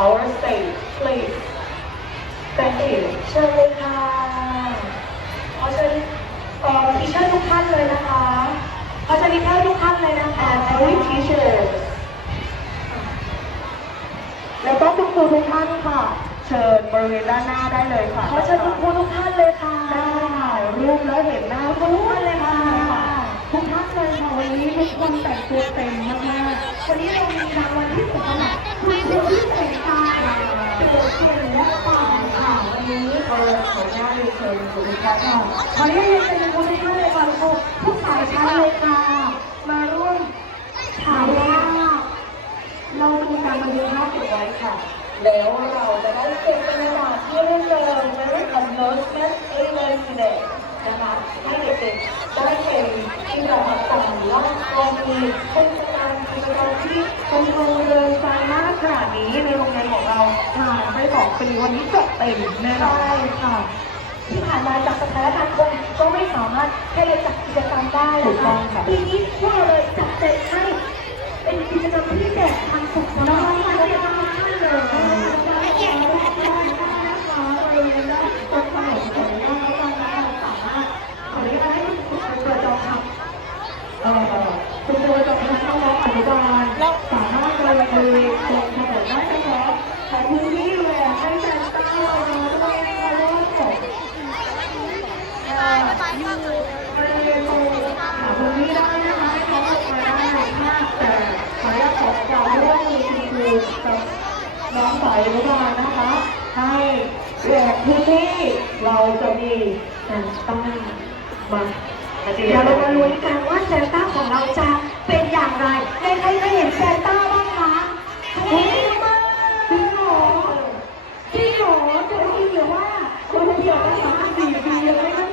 our stage please thank you เชิญเลยค่ะขอเชิญเอ่อทีเชอร์ทุกท่านเลยนะคะขอเชิญทีเชอร์ทุกท่านเลยนะคะ and every teacher แล้วก็คุณครูทุกท่านค่ะ เชิญบริเวณด้านหน้าได้เลยค่ะขอเชิญคุณครูทุกท่านเลยค่ะได้ถ่ายรูปแล้วเห็นหน้าทุกท่านเลยค่ะทุกท่านเลยค่ะวันนี้ทุกคนแต่งตัวเต็มมากๆวันนี้เรามีรางวัลที่สุดสำหรับคุณครูที่แต่งกายเปลี่ยนเทียนและป่าค่ะวันนี้ เออขออนุญาต เรียนเชิญคุณผู้ชมค่ะขออนุญาตเรียนเชิญคุณครูทุกท่าเลยค่ะทุกทุกสายชั้นเลยค่ะมาร่วมถ่ายภาพเราจะมีการบันทึกภาพเก็บไว้ค่ะ แล้วเราจะได้เก็บบรรยากาศที่รื่นเริงและ acknowledgement a l e r today นะคะให้เด็กๆได้เห็นที่เราทำกันว่าเรามีเป็นกิจกรรมกิจกรรมที่เป็นโรงเรียนใจมากขนาดนี้ในโรงเรียนของเราผ่านไปสองปีวันนี้จบเต็มแน่นอนใช่ค่ะ ที่ผ่านมาจากสถานการณ์โควิดก็ไม่สามารถให้เราจัดกิจกรรมได้ถูนะกต้คะองค่ะ ปีนี้พวกเราเลยจัดเต็มให้เป็นกิจกรรมที่แจกทางสุขภาพและก็ทางท่านเลยนะคะละเอียดทุกท่านนะคะบริเวณด้านตรงไหนของหน้าเราสามารถขออนุญาตให้คุณครูเปิดจอครับเอ่อคุณครูจะทำน้องๆอนุบาลสามารถเดินไปตรงถนนได้นะคะขอพื้นที่เลยให้แฟนต้าเราจะต้องให้เขารอดก่อน บริเวณตรงหาพื้นที่ได้นะคะให้เขาลงมาได้ในภาพแต่ขออนุญาตขอความร่วมมือคุณครูกับน้องสา ยอนุบาลนะคะ ให้แหวกพื้นที่เราจะมีตั้งมาเดี๋ยวเรามาลุ้นกันว่าแซนต้าของเราจะเป็นอย่างไรในใครเคยเห็นแซนต้าบ้างคะเฮ้ยมากจริงเหรอจริงเหรอจะจริงหรือว่าคนเดียวได้